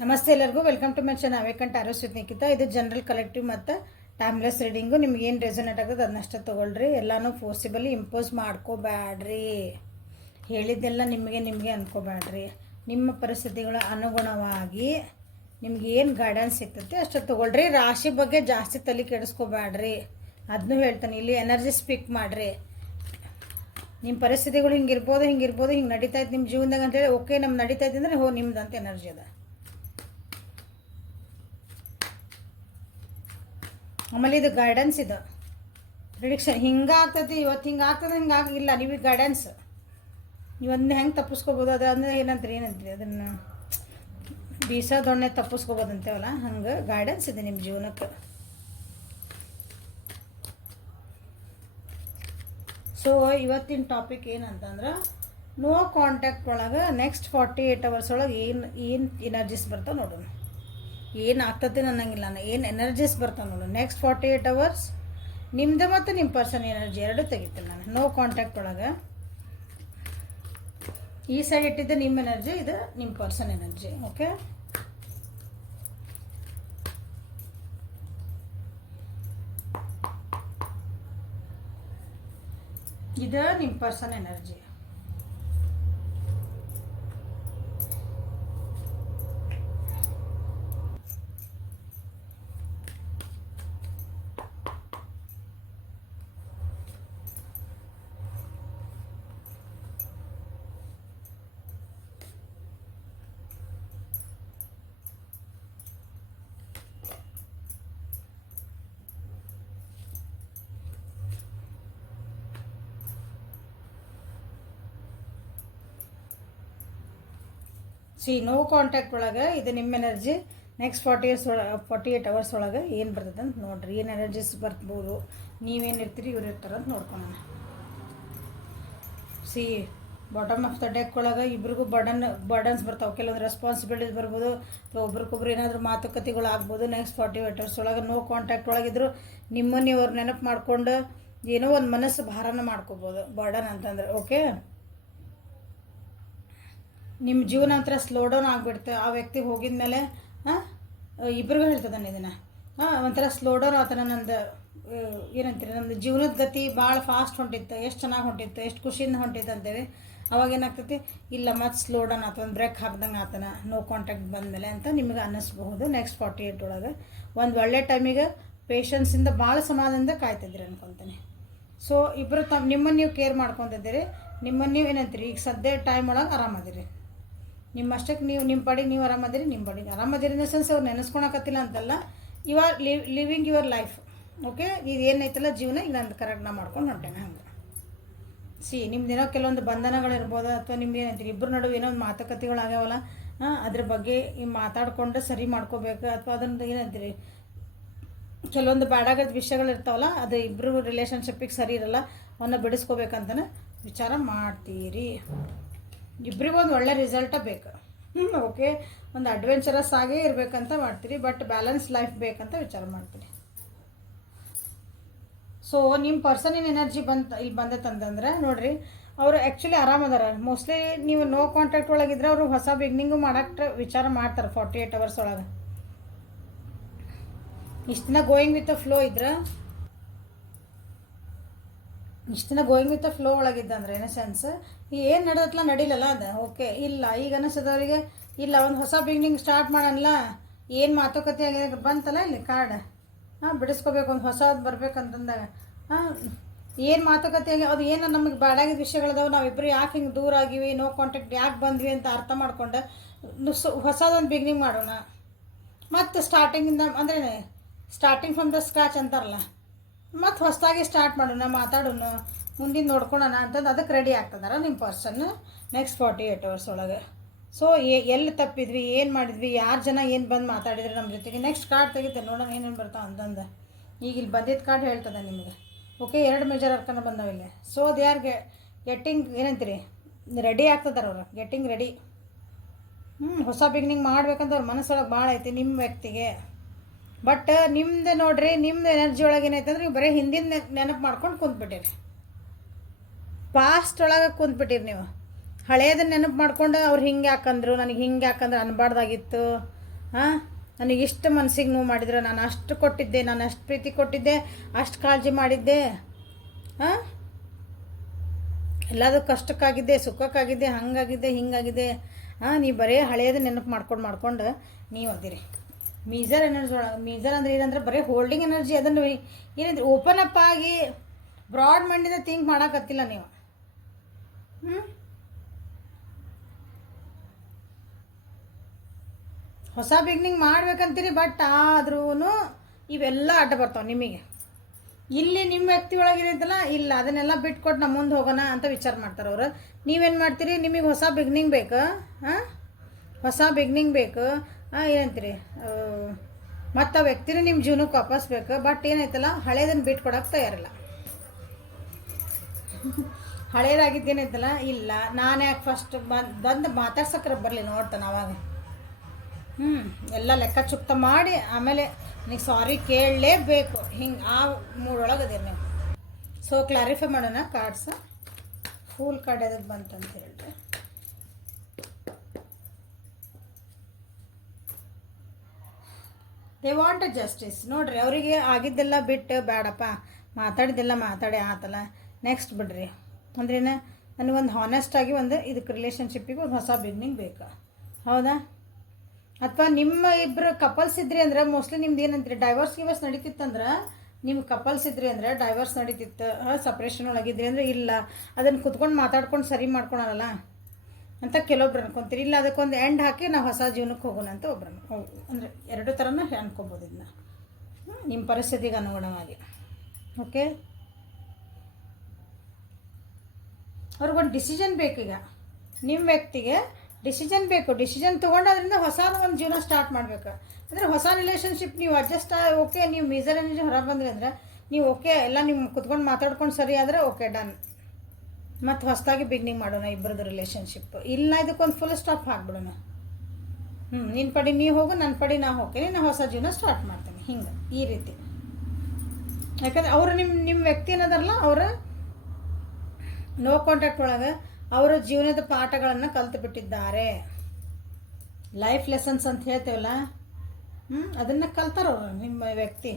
ನಮಸ್ತೆ ಎಲ್ಲರಿಗೂ welcome to my channel awakened arrows with Nikhita. ಇದು ಜನರಲ್ ಕಲೆಕ್ಟಿವ್ ಮತ್ತು ಟೈಮ್ಲೆಸ್ ರೀಡಿಂಗು. ನಿಮ್ಗೆ ಏನು ರೆಸನೇಟ್ ಆಗೋದು ಅದನ್ನಷ್ಟೇ ತೊಗೊಳ್ರಿ. ಎಲ್ಲನೂ ಫೋರ್ಸಿಬಲಿ ಇಂಪೋಸ್ ಮಾಡ್ಕೋಬೇಡ್ರಿ. ಹೇಳಿದ್ದೆಲ್ಲ ನಿಮಗೆ ಅಂದ್ಕೋಬೇಡ್ರಿ. ನಿಮ್ಮ ಪರಿಸ್ಥಿತಿಗಳ ಅನುಗುಣವಾಗಿ ನಿಮ್ಗೆ ಏನು ಗೈಡೆನ್ಸ್ ಸಿಗ್ತೈತಿ ಅಷ್ಟು ತೊಗೊಳ್ರಿ. ರಾಶಿ ಬಗ್ಗೆ ಜಾಸ್ತಿ ತಲೆ ಕೆಡಿಸ್ಕೋಬೇಡ್ರಿ. ಅದನ್ನೂ ಹೇಳ್ತಾನೆ. ಇಲ್ಲಿ ಎನರ್ಜಿ ಸ್ಪೀಕ್ ಮಾಡಿರಿ. ನಿಮ್ಮ ಪರಿಸ್ಥಿತಿಗಳು ಹಿಂಗಿರ್ಬೋದು ಹಿಂಗೆ ನಡೀತಾಯಿತ್ತು ನಿಮ್ಮ ಜೀವನದಾಗ ಅಂತೇಳಿ ಓಕೆ ನಮ್ಗೆ ನಡೀತಾಯಿತ್ತು ಅಂದರೆ ನಿಮ್ದಂತ ಎನರ್ಜಿ ಅದ. ಆಮೇಲೆ ಇದು ಗೈಡೆನ್ಸ್, ಇದು ಪ್ರಿಡಿಕ್ಷನ್. ಹಿಂಗಾಗ್ತೈತಿ ಇವತ್ತು, ಹಿಂಗಾಗ್ತದೆ ಹಿಂಗಾಗಿಲ್ಲ. ನೀವು ಗೈಡೆನ್ಸ್ ನೀವದನ್ನ ಹೆಂಗೆ ತಪ್ಪಿಸ್ಕೋಬೋದು, ಅದು ಅಂದರೆ ಏನಂತೀರಿ ಅದನ್ನು ಬೀಸೋದೊಣ್ಣೆ ತಪ್ಪಿಸ್ಕೋಬೋದು ಅಂತೇವಲ್ಲ, ಹಂಗೆ ಗೈಡೆನ್ಸ್ ಇದೆ ನಿಮ್ಮ ಜೀವನಕ್ಕೆ. ಸೊ ಇವತ್ತಿನ ಟಾಪಿಕ್ ಏನಂತಂದ್ರೆ, ನೋ ಕಾಂಟ್ಯಾಕ್ಟ್ ಒಳಗೆ ನೆಕ್ಸ್ಟ್ 48 hours ಒಳಗೆ ಏನು ಎನರ್ಜೀಸ್ ಬರ್ತಾವೆ ನೋಡೋಣ. ಏನು ಆಗ್ತದೆ ಅನ್ನಂಗಿಲ್ಲ, ಏನು ಎನರ್ಜೀಸ್ ಬರ್ತಾವೆ ನೋಡು. ನೆಕ್ಸ್ಟ್ 48 hours ನಿಮ್ಮದು ಮತ್ತು ನಿಮ್ಮ ಪರ್ಸನ್ ಎನರ್ಜಿ ಎರಡೂ ತೆಗಿತೀನಿ ನಾನು. ನೋ ಕಾಂಟ್ಯಾಕ್ಟ್ ಒಳಗೆ ಈ ಸೈಡ್ ಇಟ್ಟಿದ್ದೆ ನಿಮ್ಮ ಎನರ್ಜಿ, ಇದು ನಿಮ್ಮ ಪರ್ಸನ್ ಎನರ್ಜಿ. ಓಕೆ, ಇದು ನಿಮ್ಮ ಪರ್ಸನ್ ಎನರ್ಜಿ. ನೋ ಕಾಂಟ್ಯಾಕ್ಟ್ ಒಳಗೆ ಇದು ನಿಮ್ಮ ಎನರ್ಜಿ. ನೆಕ್ಸ್ಟ್ 48 hours ಒಳಗೆ ಏನು ಬರ್ತದೆ ಅಂತ ನೋಡ್ರಿ. ಏನು ಎನರ್ಜೀಸ್ ಬರ್ಬೋದು, ನೀವೇನು ಇರ್ತೀರಿ ಇವ್ರು ಇರ್ತಾರೆ ಅಂತ ನೋಡ್ಕೊಳ್ಳೋಣ. ಬಾಟಮ್ ಆಫ್ ದ ಡೆಕ್ ಒಳಗೆ ಇಬ್ರಿಗೂ ಬರ್ಡನ್ಸ್ ಬರ್ತಾವೆ. ಕೆಲವೊಂದು ರೆಸ್ಪಾನ್ಸಿಬಿಲಿಟೀಸ್ ಬರ್ಬೋದು, ಅಥವಾ ಒಬ್ರಿಗೊಬ್ರು ಏನಾದರೂ ಮಾತುಕತೆಗಳು ಆಗ್ಬೋದು. ನೆಕ್ಸ್ಟ್ 48 hours ಒಳಗೆ ನೋ ಕಾಂಟ್ಯಾಕ್ಟ್ ಒಳಗಿದ್ರು ನಿಮ್ಮನ್ನು ಇವ್ರು ನೆನಪು ಮಾಡ್ಕೊಂಡು ಏನೋ ಒಂದು ಮನಸ್ಸು ಭಾರನ ಮಾಡ್ಕೋಬೋದು, ಬರ್ಡನ್ ಅಂತಂದ್ರೆ. ಓಕೆ, ನಿಮ್ಮ ಜೀವನ ಒಂಥರ ಸ್ಲೋ ಡೌನ್ ಆಗಿಬಿಡ್ತೆ. ಆ ವ್ಯಕ್ತಿ ಹೋಗಿದ ಮೇಲೆ ಇಬ್ರಿಗೂ ಹೇಳ್ತದಾನೆ ಇದನ್ನು. ಒಂಥರ ಸ್ಲೋ ಡೌನ್ ಆತನ. ನಂದು ಏನಂತೀರಿ, ನಮ್ಮದು ಜೀವನದ ಗತಿ ಭಾಳ ಫಾಸ್ಟ್ ಹೊಂಟಿತ್ತು, ಎಷ್ಟು ಚೆನ್ನಾಗಿ ಹೊಂಟಿತ್ತು, ಎಷ್ಟು ಖುಷಿಯಿಂದ ಹೊಂಟಿತ್ತು ಅಂತೇಳಿ. ಅವಾಗ ಏನಾಗ್ತೈತಿ, ಇಲ್ಲ ಮತ್ತು ಸ್ಲೋ ಡೌನ್ ಆತ, ಒಂದು ಬ್ರೇಕ್ ಹಾಕ್ದಂಗೆ ಆತನ ನೋ ಕಾಂಟ್ಯಾಕ್ಟ್ ಬಂದಮೇಲೆ ಅಂತ ನಿಮಗೆ ಅನ್ನಿಸ್ಬಹುದು. ನೆಕ್ಸ್ಟ್ 48 ಒಳಗೆ ಒಂದು ಒಳ್ಳೆ ಟೈಮಿಗೆ ಪೇಷನ್ಸಿಂದ ಭಾಳ ಸಮಾಧಾನದಿಂದ ಕಾಯ್ತಿದ್ರಿ ಅನ್ಕೊತೀನಿ. ಸೊ ಇಬ್ಬರು ನಿಮ್ಮನ್ನು ನೀವು ಕೇರ್ ಮಾಡ್ಕೊತಿದ್ದೀರಿ. ನಿಮ್ಮನ್ನು ನೀವು ಏನಂತೀರಿ, ಈಗ ಸದ್ಯ ಟೈಮ್ ಒಳಗೆ ಆರಾಮದಿರಿ. ನಿಮ್ಮಷ್ಟಕ್ಕೆ ನೀವು ನಿಮ್ಮ ಪಾಡಿಗೆ ನೀವು ಆರಾಮದಿರಿ. ನಿಮ್ಮ ಪಾಡಿಗೆ ಆರಾಮದಿರಿ ಇನ್ ದ ಸೆನ್ಸ್ ಅವ್ರು ನೆನೆಸ್ಕೊಳಕತ್ತಿಲ್ಲ ಅಂತಲ್ಲ. You are living your life. Okay, ಇದು ಏನೈತಲ್ಲ ಜೀವನ, ಈಗ ನಂದು ಕರೆಕ್ಟ್ ನಾ ಮಾಡ್ಕೊಂಡು ಹೊಂಟೇನೆ. ಹಂಗೆ ನಿಮ್ದೇನೋ ಕೆಲವೊಂದು ಬಂಧನಗಳಿರ್ಬೋದು, ಅಥವಾ ನಿಮ್ದು ಏನಂತೀರಿ ಇಬ್ಬರು ನಡುವೆ ಏನೋ ಒಂದು ಮಾತುಕತೆಗಳಾಗ್ಯಾವಲ್ಲ, ಅದ್ರ ಬಗ್ಗೆ ಮಾತಾಡ್ಕೊಂಡು ಸರಿ ಮಾಡ್ಕೋಬೇಕು. ಅಥವಾ ಅದನ್ನು ಏನಂತೀರಿ ಕೆಲವೊಂದು ಬ್ಯಾಡಾಗದ ವಿಷಯಗಳಿರ್ತಾವಲ್ಲ, ಅದು ಇಬ್ಬರು ರಿಲೇಷನ್ಶಿಪ್ಪಿಗೆ ಸರಿ ಇರಲ್ಲ, ಅವನ್ನ ಬಿಡಿಸ್ಕೋಬೇಕಂತಲೇ ವಿಚಾರ ಮಾಡ್ತೀರಿ. ಇಬ್ಬರಿಗೂ ಒಂದು ಒಳ್ಳೆ ರಿಸಲ್ಟ ಬೇಕು. ಓಕೆ, ಒಂದು ಅಡ್ವೆಂಚರಸ್ ಆಗೇ ಇರಬೇಕಂತ ಮಾಡ್ತೀರಿ, ಬಟ್ ಬ್ಯಾಲೆನ್ಸ್ ಲೈಫ್ ಬೇಕಂತ ವಿಚಾರ ಮಾಡ್ತೀರಿ. ಸೊ ನಿಮ್ಮ ಪರ್ಸನಿನ ಎನರ್ಜಿ ಇಲ್ಲಿ ಬಂದತ್ತಂತಂದ್ರೆ ನೋಡಿರಿ, ಅವರು ಆ್ಯಕ್ಚುಲಿ ಆರಾಮದಾರ. ಮೋಸ್ಟ್ಲಿ ನೀವು ನೋ ಕಾಂಟ್ಯಾಕ್ಟ್ ಒಳಗಿದ್ರೆ ಅವರು ಹೊಸ ಬಿಗ್ನಿಂಗು ಮಾಡೋಕ್ಕೆ ವಿಚಾರ ಮಾಡ್ತಾರೆ 48 hours ಒಳಗೆ. ಇಷ್ಟು ದಿನ ಗೋಯಿಂಗ್ ವಿತ್ ದ ಫ್ಲೋ ಇದ್ರೆ, ಇಷ್ಟು ದಿನ ಗೋಯಿಂಗ್ ವಿತ್ ದ ಫ್ಲೋ ಒಳಗಿದ್ದಂದ್ರೆ ಇನ್ ಸೆನ್ಸ್ ಏನು ನಡೆದತ್ಲ ನಡೀಲಲ್ಲ ಅದು. ಓಕೆ, ಇಲ್ಲ ಈಗ ಅನಿಸೋದವರಿಗೆ ಇಲ್ಲ ಒಂದು ಹೊಸ ಬಿಗ್ನಿಂಗ್ ಸ್ಟಾರ್ಟ್ ಮಾಡೋಣ, ಏನು ಮಾತುಕತೆ ಆಗಿದೆ ಬಂತಲ್ಲ ಇಲ್ಲಿ ಕಾರ್ಡ್. ಬಿಡಿಸ್ಕೋಬೇಕು, ಒಂದು ಹೊಸದು ಬರ್ಬೇಕಂತಂದಾಗ ಏನು ಮಾತುಕತೆ ಆಗಿ ಅದು ಏನು ನಮಗೆ ಬ್ಯಾಡಾಗಿದ್ದ ವಿಷಯಗಳದಾವೆ. ನಾವಿಬ್ಬರು ಯಾಕೆ ಹಿಂಗೆ ದೂರ ಆಗಿವಿ, ನೋ ಕಾಂಟ್ಯಾಕ್ಟ್ ಯಾಕೆ ಬಂದ್ವಿ ಅಂತ ಅರ್ಥ ಮಾಡ್ಕೊಂಡು ಹೊಸದೊಂದು ಬಿಗ್ನಿಂಗ್ ಮಾಡೋಣ. ಮತ್ತು ಸ್ಟಾರ್ಟಿಂಗಿಂದ ಅಂದರೆ ಸ್ಟಾರ್ಟಿಂಗ್ ಫ್ರಮ್ ದ ಸ್ಕ್ರಾಚ್ ಅಂತಾರಲ್ಲ, ಮತ್ತು ಹೊಸದಾಗಿ ಸ್ಟಾರ್ಟ್ ಮಾಡೋಣ, ಮಾತಾಡೋಣ, ಮುಂದಿನ ನೋಡ್ಕೊಳ್ಳೋಣ ಅಂತಂದು ಅದಕ್ಕೆ ರೆಡಿ ಆಗ್ತದಾರ ನಿಮ್ಮ ಪರ್ಸನ್ ನೆಕ್ಸ್ಟ್ 48 hours ಒಳಗೆ. ಸೊ ಎಲ್ಲಿ ತಪ್ಪಿದ್ವಿ, ಏನು ಮಾಡಿದ್ವಿ, ಯಾರು ಜನ ಏನು ಬಂದು ಮಾತಾಡಿದ್ರೆ ನಮ್ಮ ಜೊತೆಗೆ. ನೆಕ್ಸ್ಟ್ ಕಾರ್ಡ್ ತೆಗಿತೆ ನೋಡೋಣ ಏನೇನು ಬರ್ತಾವೆ ಅಂತಂದು. ಈಗ ಇಲ್ಲಿ ಬಂದಿದ್ದ ಕಾರ್ಡ್ ಹೇಳ್ತದೆ ನಿಮಗೆ. ಓಕೆ, 2 ಮೇಜರ್ ಅರ್ಕನ ಬಂದವಿಲ್ಲ. ಸೊ ದೇ ಆರ್ ಗೆಟ್ಟಿಂಗ್ ಏನಂತೀರಿ ರೆಡಿ ಆಗ್ತದಾರ ಅವರು, ಗೆಟ್ಟಿಂಗ್ ರೆಡಿ. ಹೊಸ ಬಿಗಿನಿಂಗ್ ಮಾಡ್ಬೇಕಂತ ಅವ್ರ ಮನಸ್ಸೊಳಗೆ ಭಾಳ ಐತಿ ನಿಮ್ಮ ವ್ಯಕ್ತಿಗೆ. ಬಟ್ ನಿಮ್ದು ನೋಡ್ರಿ, ನಿಮ್ದು ಎನರ್ಜಿ ಒಳಗೆ ಏನೈತೆ ಅಂದ್ರೆ ನೀವು ಬರೀ ಹಿಂದಿನ ನೆನಪು ಮಾಡ್ಕೊಂಡು ಕುಂತ್ಬಿಟ್ಟಿರಿ. ಪಾಸ್ಟ್ ಒಳಗೆ ಕುಂತ್ಬಿಟ್ಟಿರಿ ನೀವು. ಹಳೇದನ್ನ ನೆನಪು ಮಾಡ್ಕೊಂಡು ಅವ್ರು ಹಿಂಗೆ ಯಾಕಂದ್ರು, ನನಗೆ ಹಿಂಗೆ ಯಾಕಂದ್ರೆ ಅನ್ಬಾರ್ದಾಗಿತ್ತು, ಹಾಂ, ನನಗಿಷ್ಟು ಮನಸ್ಸಿಗೆ ನೋವು ಮಾಡಿದ್ರೆ ನಾನು ಅಷ್ಟು ಕೊಟ್ಟಿದ್ದೆ, ನಾನು ಅಷ್ಟು ಪ್ರೀತಿ ಕೊಟ್ಟಿದ್ದೆ, ಅಷ್ಟು ಕಾಳಜಿ ಮಾಡಿದ್ದೆ, ಹಾಂ, ಎಲ್ಲದೂ ಕಷ್ಟಕ್ಕಾಗಿದ್ದೆ, ಸುಖಕ್ಕಾಗಿದ್ದೆ, ಹಂಗಾಗಿದೆ ಹಿಂಗಾಗಿದೆ. ಹಾಂ, ನೀವು ಬರೀ ಹಳೆಯದು ನೆನಪು ಮಾಡ್ಕೊಂಡು ನೀವು ಅದಿರಿ ಮೀಸರ್ ಎನರ್ಜಿ ಒಳಗೆ. ಮೀಸರ್ ಅಂದ್ರೆ ಏನಂದ್ರೆ ಬರೀ ಹೋಲ್ಡಿಂಗ್ ಎನರ್ಜಿ. ಅದನ್ನು ಏನಂದ್ರೆ ಓಪನ್ ಅಪ್ ಆಗಿ ಬ್ರಾಡ್ ಮೈಂಡಿಂದ ಥಿಂಕ್ ಮಾಡೋಕತ್ತಿಲ್ಲ ನೀವು. ಹೊಸ ಬಿಗ್ನಿಂಗ್ ಮಾಡ್ಬೇಕಂತೀರಿ, ಬಟ್ ಆದ್ರೂ ಇವೆಲ್ಲ ಅಡ್ಡ ಬರ್ತಾವೆ ನಿಮಗೆ. ಇಲ್ಲಿ ನಿಮ್ಮ ವ್ಯಕ್ತಿ ಒಳಗಿರಂತಲ್ಲ, ಇಲ್ಲ ಅದನ್ನೆಲ್ಲ ಬಿಟ್ಕೊಟ್ಟು ನಮ್ಮ ಮುಂದೆ ಹೋಗೋಣ ಅಂತ ವಿಚಾರ ಮಾಡ್ತಾರೆ ಅವರು. ನೀವೇನು ಮಾಡ್ತೀರಿ, ನಿಮಗೆ ಹೊಸ ಬಿಗ್ನಿಂಗ್ ಬೇಕು, ಹಾಂ, ಹೊಸ ಬಿಗ್ನಿಂಗ್ ಬೇಕು, ಏನಂತೀರಿ, ಮತ್ತು ಆ ವ್ಯಕ್ತಿನೂ ನಿಮ್ಮ ಜೀವನಕ್ಕೆ ವಾಪಸ್ ಬೇಕು. ಬಟ್ ಏನಾಯ್ತಲ್ಲ, ಹಳೇದನ್ನು ಬಿಟ್ಕೊಡಕ್ಕೆ ತಯಾರಿಲ್ಲ. ಹಳೇದಾಗಿದ್ದೇನೈತಲ್ಲ, ಇಲ್ಲ ನಾನು ಯಾಕೆ ಫಸ್ಟ್ ಬಂದು ಮಾತಾಡ್ಸಕ್ರೆ ಬರಲಿ ನೋಡ್ತಾನೆ ಅವಾಗ. ಎಲ್ಲ ಲೆಕ್ಕ ಚುಕ್ತ ಮಾಡಿ ಆಮೇಲೆ ನನಗೆ ಸಾರಿ ಕೇಳಲೇಬೇಕು, ಹಿಂಗೆ ಆ ಮೂಡೊಳಗೆ ಅದೇ ನೀವು. ಸೊ ಕ್ಲಾರಿಫೈ ಮಾಡೋಣ. ಕಾರ್ಡ್ಸ ಫೂಲ್ ಕಾರ್ಡ್ ಎದಕ್ಕೆ ಬಂತಂತ ಹೇಳ್ರಿ. They want a justice. ನೋಡ್ರಿ, ಅವರಿಗೆ ಆಗಿದ್ದೆಲ್ಲ ಬಿಟ್ಟು ಬೇಡಪ್ಪ, ಮಾತಾಡಿದ್ದೆಲ್ಲ ಮಾತಾಡಿ ಆತಲ್ಲ, ನೆಕ್ಸ್ಟ್ ಬಿಡ್ರಿ ಅಂದ್ರೇನು, ನನಗೊಂದು ಹಾನೆಸ್ಟಾಗಿ ಒಂದು ಇದಕ್ಕೆ ರಿಲೇಷನ್ಶಿಪ್ಪಿಗೆ ಒಂದು ಹೊಸ ಬಿಗ್ನಿಂಗ್ ಬೇಕು. ಹೌದಾ? ಅಥವಾ ನಿಮ್ಮ ಇಬ್ಬರು ಕಪಲ್ಸ್ ಇದ್ರಿ ಅಂದ್ರೆ ಮೋಸ್ಟ್ಲಿ ನಿಮ್ದು ಏನಂತೀರಿ, ಡೈವರ್ಸ್ ನಡೀತಿತ್ತಂದ್ರೆ, ನಿಮ್ಮ ಕಪಲ್ಸ್ ಇದ್ರಿ ಅಂದರೆ ಡೈವರ್ಸ್ ನಡೀತಿತ್ತು, ಸಪ್ರೇಷನ್ ಒಳಗಿದ್ರಿ ಅಂದರೆ ಇಲ್ಲ ಅದನ್ನು ಕುತ್ಕೊಂಡು ಮಾತಾಡ್ಕೊಂಡು ಸರಿ ಮಾಡ್ಕೊಳಲ್ಲ ಅಂತ ಕೆಲವೊಬ್ರು ಅನ್ಕೊತೀರಿ. ಇಲ್ಲ ಅದಕ್ಕೊಂದು ಎಂಡ್ ಹಾಕಿ ನಾವು ಹೊಸ ಜೀವನಕ್ಕೆ ಹೋಗೋಣ ಅಂತ ಒಬ್ರು ಅಂದರೆ ಎರಡು ಥರನೂ ಅನ್ಕೊಬೋದು ಇದನ್ನ, ನಿಮ್ಮ ಪರಿಸ್ಥಿತಿಗೆ ಅನುಗುಣವಾಗಿ. ಓಕೆ, ಅವ್ರಿಗೊಂದು ಡಿಸಿಷನ್ ಬೇಕೀಗ. ನಿಮ್ಮ ವ್ಯಕ್ತಿಗೆ ಡಿಸಿಷನ್ ಬೇಕು. ಡಿಸಿಷನ್ ತೊಗೊಂಡು ಅದರಿಂದ ಹೊಸ ಒಂದು ಜೀವನ ಸ್ಟಾರ್ಟ್ ಮಾಡಬೇಕು. ಅಂದರೆ ಹೊಸ ರಿಲೇಷನ್ಶಿಪ್ ನೀವು ಅಡ್ಜಸ್ಟ್ ಓಕೆ, ನೀವು ಮೀಸರ್ ಎನರ್ಜಿ ಹೊರಗೆ ಬಂದ್ರಿ ಅಂದರೆ ನೀವು ಓಕೆ, ಎಲ್ಲ ನಿಮ್ಮ ಕುತ್ಕೊಂಡು ಮಾತಾಡ್ಕೊಂಡು ಸರಿ ಆದರೆ ಓಕೆ ಡನ್, ಮತ್ತು ಹೊಸದಾಗಿ ಬಿಗ್ನಿಂಗ್ ಮಾಡೋಣ ಇಬ್ಬರದ್ದು ರಿಲೇಷನ್ಶಿಪ್. ಇಲ್ಲ ಇದಕ್ಕೊಂದು ಫುಲ್ ಸ್ಟಾಪ್ ಹಾಕ್ಬಿಡೋಣ. ನಿನ್ನ ಪಡಿ ನೀವು ಹೋಗು, ನನ್ನ ಪಡಿ ನಾ ಹೋಗ್ತೀನಿ, ನಾನು ಹೊಸ ಜೀವನ ಸ್ಟಾರ್ಟ್ ಮಾಡ್ತೀನಿ, ಹಿಂಗೆ ಈ ರೀತಿ. ಯಾಕಂದರೆ ಅವರು ನಿಮ್ಮ ವ್ಯಕ್ತಿ ಏನದಾರಲ್ಲ, ಅವರ ನೋ ಕಾಂಟ್ಯಾಕ್ಟ್ ಒಳಗೆ ಅವರು ಜೀವನದ ಪಾಠಗಳನ್ನು ಕಲಿತು ಬಿಟ್ಟಿದ್ದಾರೆ. ಲೈಫ್ ಲೆಸನ್ಸ್ ಅಂತ ಹೇಳ್ತೇವಲ್ಲ, ಅದನ್ನು ಕಲ್ತಾರವ್ರು ನಿಮ್ಮ ವ್ಯಕ್ತಿ.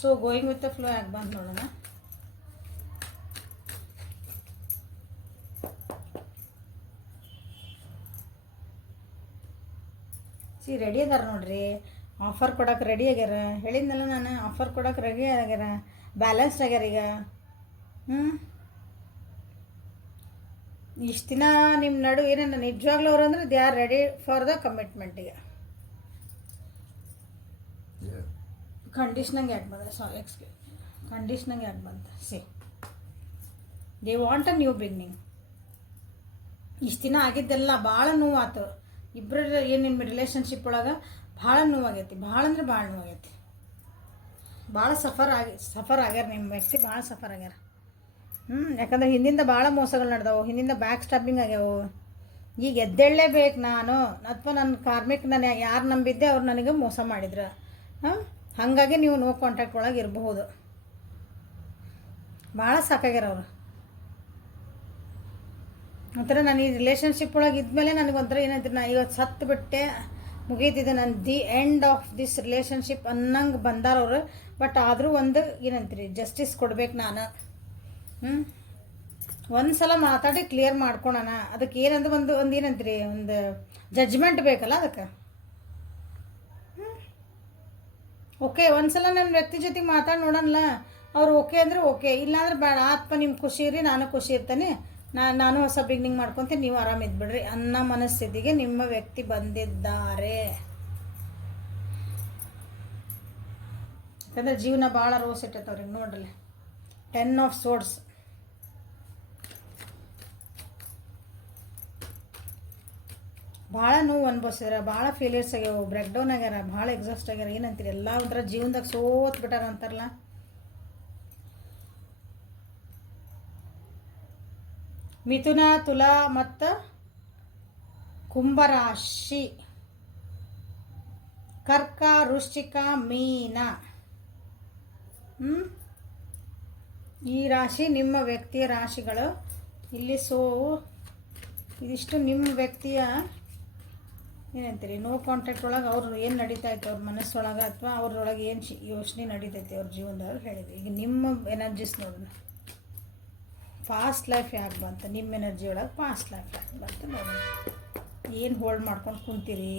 So going with the flow ಯಾಕೆ ಬಂದು ನೋಡೋಣ. ರೆಡಿ ಅದಾರ ನೋಡ್ರಿ, ಆಫರ್ ಕೊಡೋಕೆ ರೆಡಿ ಆಗ್ಯಾರ. ಹೇಳಿದ್ನಲ್ಲ ನಾನು, ಆಫರ್ ಕೊಡೋಕೆ ರೆಡಿ ಆಗ್ಯಾರ, ಬ್ಯಾಲೆನ್ಸ್ಡ್ ಆಗ್ಯಾರ ಈಗ. ಇಷ್ಟು ದಿನ ನಿಮ್ಮ ನಡು ಏನೇನು ನಿಜವಾಗ್ಲೂ ಅವ್ರು ಅಂದ್ರೆ they are ready for the ಕಮಿಟ್ಮೆಂಟಿಗೆ. ಕಂಡೀಷ್ನಂಗೆ ಯಾಕೆ ಬಂದ, ಸಾರಿ ಕಂಡೀಷ್ನಂಗೆ ಯಾಕೆ ಬಂತ, see they want a new beginning. ಇಷ್ಟು ದಿನ ಆಗಿದ್ದೆಲ್ಲ ಭಾಳ ನೋವಾಯ್ತು ಇಬ್ಬರ ಏನು ನಿಮ್ಮ ರಿಲೇಷನ್ಶಿಪ್ ಒಳಗೆ. ಭಾಳ ನೋವಾಗೈತಿ, ಭಾಳ ಅಂದ್ರೆ ಭಾಳ ನೋವಾಗೈತಿ. ಭಾಳ ಸಫರ್ ಆಗ್ಯಾರ ನಿಮ್ಮ ವ್ಯಕ್ತಿ, ಭಾಳ ಸಫರ್ ಆಗ್ಯಾರ. ಯಾಕಂದ್ರೆ ಹಿಂದಿಂದ ಭಾಳ ಮೋಸಗಳು ನಡೆದವು, ಹಿಂದಿಂದ ಬ್ಯಾಕ್ ಸ್ಟಾಪಿಂಗ್ ಆಗ್ಯಾವು. ಈಗ ಎದ್ದೇಳಲೇಬೇಕು ನಾನು, ಅಥವಾ ನನ್ನ ಕಾರ್ಮಿಕ್ ನಾನು ಯಾರು ನಂಬಿದ್ದೆ ಅವ್ರು ನನಗೆ ಮೋಸ ಮಾಡಿದ್ರು. ಹಾಗಾಗಿ ನೀವು ನೋ ಕಾಂಟ್ಯಾಕ್ಟ್ ಒಳಗೆ ಇರಬಹುದು. ಭಾಳ ಸಾಕಾಗ್ಯಾರ ಅವರು. ಒಂಥರ ನಾನು ಈ ರಿಲೇಷನ್ಶಿಪ್ ಒಳಗೆ ಇದ್ಮೇಲೆ ನನಗೊಂಥರ ಏನಂತೀರಿ, ನಾ ಇವತ್ತು ಸತ್ತು ಬಿಟ್ಟೆ ಮುಗೀತಿದೆ, ನಾನು the end of this relationship ಅನ್ನಂಗೆ ಬಂದಾರವ್ರು. ಬಟ್ ಆದರೂ ಒಂದು ಏನಂತೀರಿ, ಜಸ್ಟಿಸ್ ಕೊಡ್ಬೇಕು ನಾನು. ಒಂದು ಸಲ ಮಾತಾಡಿ ಕ್ಲಿಯರ್ ಮಾಡ್ಕೊಳೋಣ. ಅದಕ್ಕೆ ಏನಂದ್ರೆ ಒಂದು ಏನಂತೀರಿ, ಒಂದು ಜಡ್ಜ್ಮೆಂಟ್ ಬೇಕಲ್ಲ ಅದಕ್ಕೆ. ಓಕೆ, ಒಂದು ಸಲ ನನ್ನ ವ್ಯಕ್ತಿ ಜೊತೆಗೆ ಮಾತಾಡಿ ನೋಡೋಣ. ಅವ್ರು ಓಕೆ ಅಂದರೆ ಓಕೆ, ಇಲ್ಲಾಂದ್ರೆ ಬೇಡ, ಆತ್ಮ ನಿಮ್ಮ ಖುಷಿ ಇರಿ, ನಾನು ಖುಷಿ ಇರ್ತೇನೆ, ನಾನು ಹೊಸ ಬಿಗ್ನಿಂಗ್ ಮಾಡ್ಕೊತೀನಿ, ನೀವು ಆರಾಮಿದ್ಬಿಡ್ರಿ ಅನ್ನೋ ಮನಸ್ಥಿತಿಗೆ ನಿಮ್ಮ ವ್ಯಕ್ತಿ ಬಂದಿದ್ದಾರೆ. ಯಾಕಂದರೆ ಜೀವನ ಭಾಳ ರೋಸ್ ಇಟ್ಟೈತವ್ರಿಗೆ ನೋಡ್ರಿ. 10 ಆಫ್ ಸೋರ್ಡ್ಸ್. ಭಾಳ ನೋವು ಅನ್ಭವಿಸಿದಾರೆ, ಭಾಳ ಫೇಲಿಯರ್ಸ್ ಆಗ್ಯಾವ, ಬ್ರೇಕ್ ಡೌನ್ ಆಗ್ಯಾರ, ಭಾಳ ಎಕ್ಸಾಸ್ಟ್ ಆಗ್ಯಾರ. ಏನಂತೀರಿ, ಎಲ್ಲ ಒಂಥರ ಜೀವನದಾಗ ಸೋತ್ ಬಿಟ್ಟಾರ ಅಂತಾರಲ್ಲ. ಮಿಥುನ, ತುಲಾ ಮತ್ತು ಕುಂಭರಾಶಿ, ಕರ್ಕ, ವೃಶ್ಚಿಕ, ಮೀನ. ಈ ರಾಶಿ ನಿಮ್ಮ ವ್ಯಕ್ತಿಯ ರಾಶಿಗಳು. ಇಲ್ಲಿ ಸೊ ಇದಿಷ್ಟು ನಿಮ್ಮ ವ್ಯಕ್ತಿಯ ಏನಂತೀರಿ ನೋ ಕಾಂಟ್ಯಾಕ್ಟ್ ಒಳಗೆ ಅವ್ರು ಏನು ನಡೀತಾಯಿತ್ತು ಅವ್ರ ಮನಸ್ಸೊಳಗೆ ಅಥವಾ ಅವ್ರೊಳಗೆ ಏನು ಯೋಚನೆ ನಡೀತೈತೆ ಅವ್ರ ಜೀವನದವ್ರು ಹೇಳಿದೆ. ಈಗ ನಿಮ್ಮ ಎನರ್ಜೀಸ್ ನೋಡೋಣ, ಪಾಸ್ಟ್ ಲೈಫ್ ಯಾಕೆ ಬಂತು, ನಿಮ್ಮ ಎನರ್ಜಿ ಒಳಗೆ ಪಾಸ್ಟ್ ಲೈಫ್ ಯಾಕೆ ಬಂತು ನೋಡೋಣ. ಏನು ಹೋಲ್ಡ್ ಮಾಡ್ಕೊಂಡು ಕುಂತೀರಿ?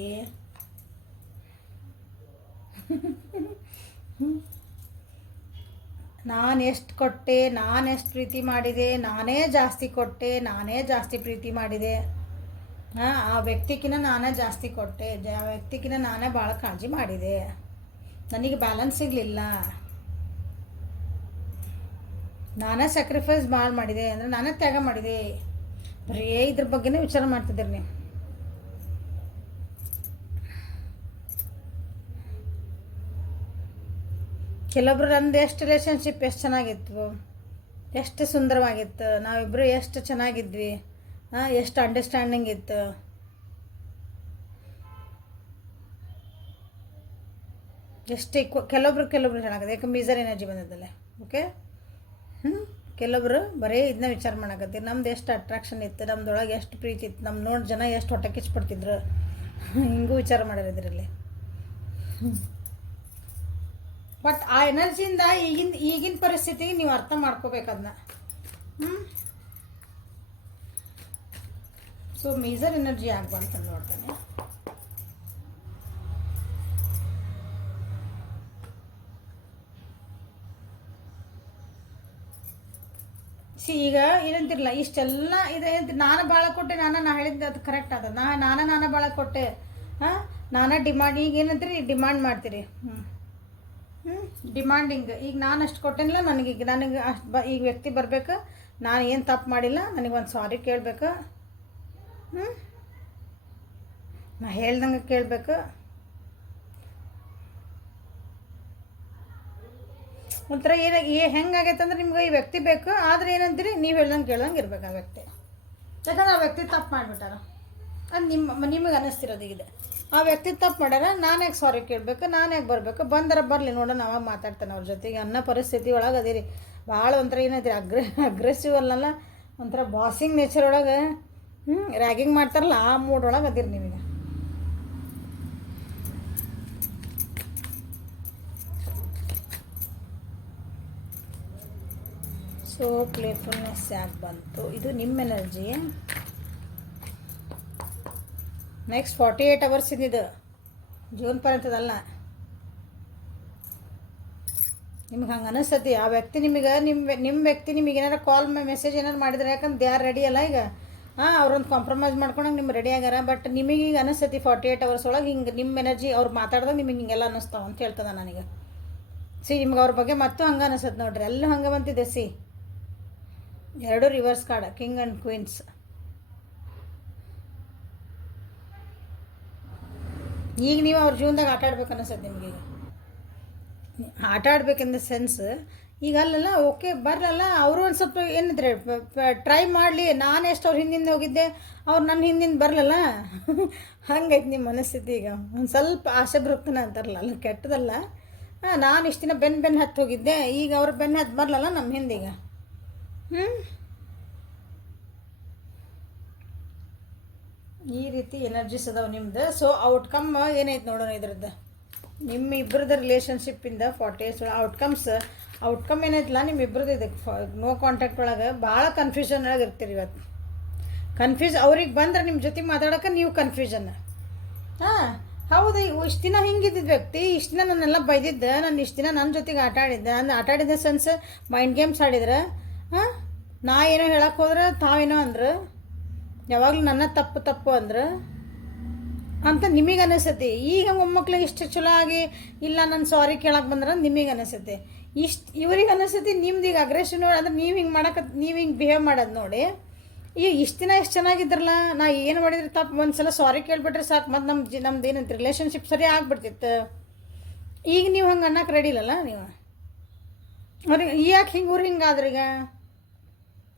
ನಾನು ಎಷ್ಟು ಕೊಟ್ಟೆ, ನಾನು ಎಷ್ಟು ಪ್ರೀತಿ ಮಾಡಿದೆ, ನಾನೇ ಜಾಸ್ತಿ ಕೊಟ್ಟೆ, ನಾನೇ ಜಾಸ್ತಿ ಪ್ರೀತಿ ಮಾಡಿದೆ, ಆ ವ್ಯಕ್ತಿಗಿನ್ನ ನಾನೇ ಜಾಸ್ತಿ ಕೊಟ್ಟೆ, ಆ ವ್ಯಕ್ತಿಗಿನ್ನ ನಾನೇ ಭಾಳ ಕಾಳಜಿ ಮಾಡಿದೆ, ನನಗೆ ಬ್ಯಾಲೆನ್ಸ್ ಸಿಗಲಿಲ್ಲ, ನಾನೇ ಸ್ಯಾಕ್ರಿಫೈಸ್ ಭಾಳ ಮಾಡಿದೆ ಅಂದರೆ ನಾನೇ ತ್ಯಾಗ ಮಾಡಿದೆ. ಬರೀ ಇದ್ರ ಬಗ್ಗೆನೇ ವಿಚಾರ ಮಾಡ್ತಿದ್ದೀರಿ ನೀವು. ಕೆಲವೊಬ್ರು ನಂದು ಎಷ್ಟು ರಿಲೇಷನ್ಶಿಪ್ ಎಷ್ಟು ಚೆನ್ನಾಗಿತ್ತು, ಎಷ್ಟು ಸುಂದರವಾಗಿತ್ತು, ನಾವಿಬ್ಬರು ಎಷ್ಟು ಚೆನ್ನಾಗಿದ್ವಿ, ಎಷ್ಟು ಅಂಡರ್ಸ್ಟ್ಯಾಂಡಿಂಗ್ ಇತ್ತು. ಎಷ್ಟು ಕೆಲವೊಬ್ರು ಚೆನ್ನಾಗಿದೆ, ಯಾಕೆ ಮೀಸರ್ ಎನರ್ಜಿ ಬಂದದ್ದಲ್ಲ. ಓಕೆ, ಕೆಲವೊಬ್ರು ಬರೀ ಇದನ್ನ ವಿಚಾರ ಮಾಡಕತ್ತೀರಿ, ನಮ್ದು ಎಷ್ಟು ಅಟ್ರಾಕ್ಷನ್ ಇತ್ತು, ನಮ್ದೊಳಗೆ ಎಷ್ಟು ಪ್ರೀತಿ ಇತ್ತು, ನಮ್ಮ ನೋಡಿ ಜನ ಎಷ್ಟು ಹೊಟ್ಟೆ ಕಿಚ್ಪಡ್ತಿದ್ರು, ಹಿಂಗೂ ವಿಚಾರ ಮಾಡ್ಯಾರ ಇದರಲ್ಲಿ. ಬಟ್ ಆ ಎನರ್ಜಿಯಿಂದ ಈಗಿನ ಪರಿಸ್ಥಿತಿಗೆ ನೀವು ಅರ್ಥ ಮಾಡ್ಕೋಬೇಕು ಅದನ್ನ. ಸೊ ಮೇಜರ್ ಎನರ್ಜಿ ಆಗ್ಬಂತ ನೋಡ್ತೇನೆ. ಈಗ ಏನಂತಿರಲ್ಲ, ಇಷ್ಟೆಲ್ಲ ಇದೆ ಅಂತ ನಾನು ಭಾಳ ಕೊಟ್ಟೆ, ನಾ ಹೇಳಿದ್ದೆ ಅದು ಕರೆಕ್ಟ್ ಅದ, ನಾನು ಭಾಳ ಕೊಟ್ಟೆ, ನಾನೇ ಡಿಮಾಂಡ್, ಈಗ ಏನಂತೀರಿ ಡಿಮಾಂಡ್ ಮಾಡ್ತೀರಿ, ಡಿಮಾಂಡಿಂಗ್. ಈಗ ನಾನು ಅಷ್ಟು ಕೊಟ್ಟೇನಿಲ್ಲ, ನನಗೆ ಅಷ್ಟು ಈಗ ವ್ಯಕ್ತಿ ಬರಬೇಕು, ನಾನು ಏನು ತಪ್ಪು ಮಾಡಿಲ್ಲ, ನನಗೊಂದು ಸಾರಿ ಕೇಳಬೇಕು, ನಾ ಹೇಳ್ದಂಗೆ ಕೇಳಬೇಕು. ಒಂಥರ ಹೆಂಗಾಗೈತೆ ಅಂದ್ರೆ ನಿಮ್ಗೆ ಈ ವ್ಯಕ್ತಿ ಬೇಕು, ಆದರೆ ಏನಂತೀರಿ ನೀವು ಹೇಳ್ದಂಗೆ ಕೇಳ್ದಂಗೆ ಇರ್ಬೇಕು ಆ ವ್ಯಕ್ತಿ. ಯಾಕಂದ್ರೆ ಆ ವ್ಯಕ್ತಿ ತಪ್ಪು ಮಾಡಿಬಿಟ್ಟಾರ, ಅದು ನಿಮಗೆ ಅನ್ನಿಸ್ತಿರೋದು ಇದೆ. ಆ ವ್ಯಕ್ತಿ ತಪ್ಪು ಮಾಡ್ಯಾರ, ನಾನು ಯಾಕೆ ಸಾರಿ ಕೇಳಬೇಕು, ನಾನು ಯಾಕೆ ಬರಬೇಕು, ಬಂದರ ಬರಲಿ ನೋಡೋಣ, ಅವಾಗ ಮಾತಾಡ್ತಾನೆ ಅವ್ರ ಜೊತೆಗೆ ಅನ್ನೋ ಪರಿಸ್ಥಿತಿ ಒಳಗೆ ಅದಿರಿ. ಭಾಳ ಒಂಥರ ಏನೈತಿ ಅಗ್ರೆಸಿವ್ ಅಲ್ಲಲ್ಲ, ಒಂಥರ ಬಾಸಿಂಗ್ ನೇಚರ್ ಒಳಗೆ ರ್ಯಾಗಿಂಗ್ ಮಾಡ್ತಾರಲ್ಲ, ಆ ಮೂಡ್ ಒಳಗೆ ಅದಿರಿ ನಿಮಗೆ. ಸೊ ಪ್ಲೇಫುಲ್ನೆಸ್ ಯಾಕೆ ಬಂತು, ಇದು ನಿಮ್ಮ ಎನರ್ಜಿ. ನೆಕ್ಸ್ಟ್ 48 hours ಇದು ಜೀವನ ಪರ್ಯಂತದಲ್ಲ. ನಿಮ್ಗೆ ಹಂಗೆ ಅನಿಸ್ತತಿ ಆ ವ್ಯಕ್ತಿ ನಿಮಗೆ ನಿಮ್ಮ ವ್ಯಕ್ತಿ ನಿಮಗೆ ಏನಾರು ಕಾಲ್ ಮೆಸೇಜ್ ಏನಾರು ಮಾಡಿದ್ರೆ, ಯಾಕಂದ್ರೆ ದೇ ಆರ್ ರೆಡಿ ಅಲ್ಲ ಈಗ, ಅವ್ರೊಂದು ಕಾಂಪ್ರಮೈಸ್ ಮಾಡ್ಕೊಂಡಂಗೆ ನಿಮ್ಗೆ ರೆಡಿ ಆಗ್ಯಾರ. ಬಟ್ ನಿಮಗೆ ಈಗ ಅನಿಸ್ತತಿ 48 hours ಒಳಗೆ ಹಿಂಗೆ ನಿಮ್ಮ ಎನರ್ಜಿ ಅವ್ರು ಮಾತಾಡ್ದಾಗ ನಿಮಗೆ ಹಿಂಗೆಲ್ಲ ಅನ್ನಿಸ್ತಾವ ಅಂತ ಹೇಳ್ತದ ನನಗೆ. ನಿಮ್ಗೆ ಅವ್ರ ಬಗ್ಗೆ ಮತ್ತೂ ಹಂಗೆ ಅನಿಸ್ತದೆ ನೋಡ್ರಿ, ಎಲ್ಲೂ ಹಂಗೆ ಬಂತಿದೆ. ಎರಡು reverse card, king and queens. ಈಗ ನೀವು ಅವ್ರ ಜೀವನದಾಗ ಆಟ ಆಡ್ಬೇಕು ಅನಿಸ್ತದೆ ನಿಮಗೆ. ಆಟ ಆಡ್ಬೇಕಂದ ಸೆನ್ಸ್ ಈಗ ಅಲ್ಲಲ್ಲ, ಓಕೆ ಬರಲ್ಲ, ಅವರು ಒಂದು ಸ್ವಲ್ಪ ಏನಿದ್ರೆ ಟ್ರೈ ಮಾಡಲಿ, ನಾನು ಎಷ್ಟು ಅವ್ರ ಹಿಂದಿಂದ ಹೋಗಿದ್ದೆ, ಅವ್ರು ನನ್ನ ಹಿಂದಿಂದ ಬರಲಲ್ಲ, ಹಂಗೈತೆ ನಿಮ್ಮ ಮನಸ್ಥಿತಿ. ಈಗ ಒಂದು ಸ್ವಲ್ಪ ಆಸೆ ಬರುತ್ತಾನೆ ಅಂತಾರಲ್ಲ, ಅಲ್ಲ ಕೆಟ್ಟದಲ್ಲ, ನಾನು ಇಷ್ಟು ದಿನ ಬೆನ್ನು ಹತ್ತಿ ಹೋಗಿದ್ದೆ, ಈಗ ಅವ್ರ ಬೆನ್ನು ಹತ್ತಿ ಬರಲಲ್ಲ ನಮ್ಮ ಹಿಂದೀಗ. ಈ ರೀತಿ ಎನರ್ಜೀಸ್ ಅದಾವೆ ನಿಮ್ದು. ಸೊ ಔಟ್ಕಮ್ ಏನೈತೆ ನೋಡೋಣ ಇದ್ರದ್ದು. ನಿಮ್ಮ ಇಬ್ಬರದ್ದು ರಿಲೇಷನ್ಶಿಪ್ಪಿಂದ 40 years ಔಟ್ಕಮ್ ಏನೈತಲ್ಲ, ನಿಮ್ಮ ಇಬ್ಬರದ್ದು ಇದಕ್ಕೆ ನೋ ಕಾಂಟ್ಯಾಕ್ಟ್ ಒಳಗೆ ಭಾಳ ಕನ್ಫ್ಯೂಷನ್ ಒಳಗೆ ಇರ್ತೀರಿ ಇವತ್ತು. ಅವ್ರಿಗೆ ಬಂದ್ರೆ ನಿಮ್ಮ ಜೊತೆ ಮಾತಾಡೋಕೆ ನೀವು ಕನ್ಫ್ಯೂಷನ್. ಹೌದು, ಇಷ್ಟು ದಿನ ಹಿಂಗಿದ್ದಿದ್ದು ವ್ಯಕ್ತಿ, ಇಷ್ಟು ದಿನ ನನ್ನೆಲ್ಲ ಬೈದಿದ್ದೆ, ನಾನು ಇಷ್ಟು ದಿನ ನನ್ನ ಜೊತೆಗೆ ಆಟಾಡಿದ್ದೆ ಸೆನ್ಸ್ ಮೈಂಡ್ ಗೇಮ್ಸ್ ಆಡಿದ್ರೆ, ನಾ ಏನೋ ಹೇಳಕ್ಕೆ ಹೋದ್ರೆ ತಾವೇನೋ ಅಂದ್ರೆ, ಯಾವಾಗಲೂ ನನ್ನ ತಪ್ಪು ಅಂದ್ರೆ ಅಂತ ನಿಮಗೆ ಅನಿಸ್ತೈತಿ. ಈಗ ಮೊಮ್ಮಕ್ಳಿಗೆ ಇಷ್ಟು ಚಲೋ ಆಗಿ ಇಲ್ಲ ನಾನು ಸಾರಿ ಕೇಳಕ್ಕೆ ಬಂದ್ರೆ ನಿಮಗೆ ಅನಿಸ್ತೈತಿ. ಇವ್ರಿಗೆ ಅನಿಸ್ತೈತಿ ನಿಮ್ದು ಈಗ ಅಗ್ರೆಷನ್ ನೋಡಿ, ಅಂದ್ರೆ ನೀವು ಹಿಂಗೆ ಬಿಹೇವ್ ಮಾಡೋದು ನೋಡಿ. ಈಗ ಇಷ್ಟು ದಿನ ಎಷ್ಟು ಚೆನ್ನಾಗಿದ್ರಲ್ಲ, ನಾ ಏನು ಮಾಡಿದ್ರೆ ತಪ್ಪು, ಒಂದು ಸಲ ಸಾರಿ ಕೇಳ್ಬಿಟ್ರೆ ಸಾಕು, ಮತ್ತು ನಮ್ದು ಏನಂತ ರಿಲೇಷನ್ಶಿಪ್ ಸರಿ ಆಗ್ಬಿಡ್ತಿತ್ತು. ಈಗ ನೀವು ಹಂಗೆ ಅನ್ನಕ್ಕೆ ರೆಡಿ ಇಲ್ಲಲ್ಲ ನೀವು. ಅವ್ರಿಗೆ ಯಾಕೆ ಹಿಂಗಾದ್ರೀಗ